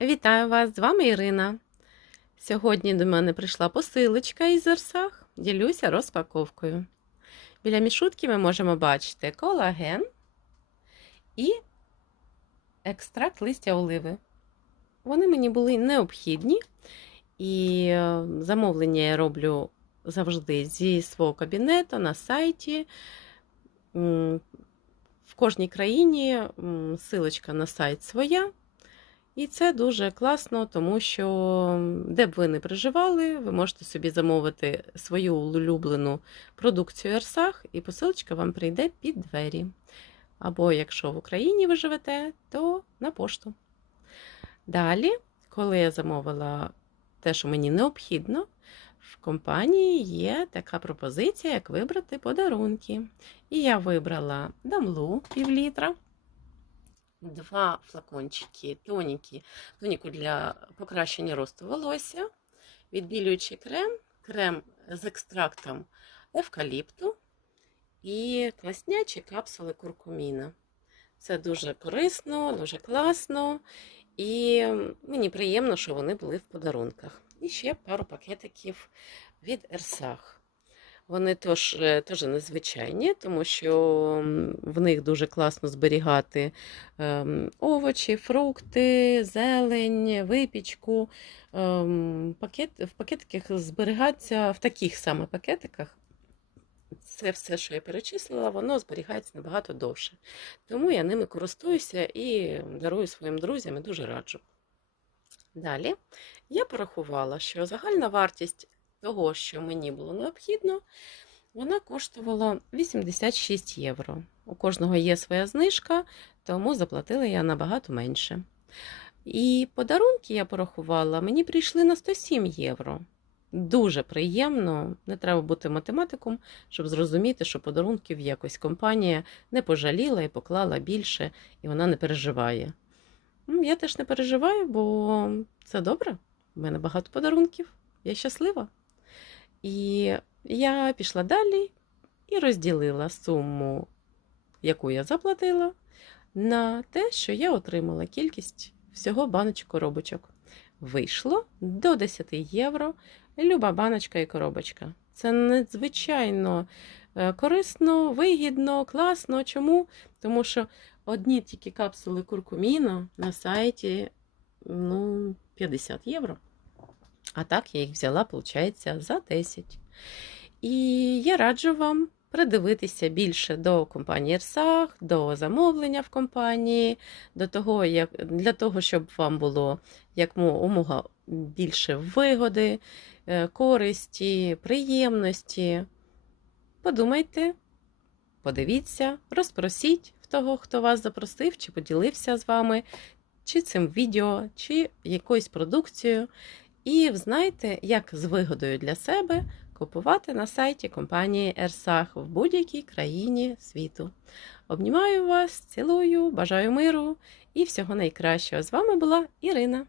Вітаю вас! З вами Ірина. Сьогодні до мене прийшла посилочка із Ерсах. Ділюся розпаковкою. Біля мішутки ми можемо бачити колаген і екстракт листя оливи. Вони мені були необхідні, і е, замовлення я роблю завжди зі свого кабінету на сайті. В кожній країні силочка на сайт своя. І це дуже класно, тому що де б ви не проживали, ви можете собі замовити свою улюблену продукцію Ерсах, і посилочка вам прийде під двері. Або якщо в Україні ви живете, то на пошту. Далі, коли я замовила те, що мені необхідно, в компанії є така пропозиція, як вибрати подарунки. І я вибрала дамлу пів літра два флакончики тоніки, тоніку для покращення росту волосся, відбілюючий крем, крем з екстрактом евкаліпту і класнячі капсули куркуміна. Це дуже корисно, дуже класно, і мені приємно, що вони були в подарунках. І ще пару пакетиків від Ерсах. Вони теж, е, теж незвичайні, тому що в них дуже класно зберігати ем, овочі, фрукти, зелень, випічку. Ем, пакет, в пакетиках зберігається в таких саме пакетиках. Це все, що я перечислила, воно зберігається набагато довше. Тому я ними користуюся і дарую своїм друзям і дуже раджу. Далі я порахувала, що загальна вартість того, що мені було необхідно, вона коштувала 86 євро. У кожного є своя знижка, тому заплатила я набагато менше. І подарунки я порахувала, мені прийшли на 107 євро. Дуже приємно, не треба бути математиком, щоб зрозуміти, що подарунків якось компанія не пожаліла і поклала більше, і вона не переживає. Я теж не переживаю, бо це добре. У мене багато подарунків. Я щаслива. І я пішла далі і розділила суму, яку я заплатила, на те, що я отримала кількість всього баночок коробочок. Вийшло до 10 євро люба баночка і коробочка. Це надзвичайно е, корисно, вигідно, класно. Чому? Тому що одні тільки капсули куркуміну на сайті ну, 50 євро. А так я їх взяла, виходить, за 10. І я раджу вам придивитися більше до компанії Ерсах, до замовлення в компанії, до того, як, для того, щоб вам було якомога більше вигоди, е, користі, приємності. Подумайте, подивіться, розпросіть в того, хто вас запросив, чи поділився з вами, чи цим відео, чи якоюсь продукцією. І знаєте, як з вигодою для себе купувати на сайті компанії Ерсах в будь-якій країні світу. Обнімаю вас, цілую, бажаю миру і всього найкращого. З вами була Ірина.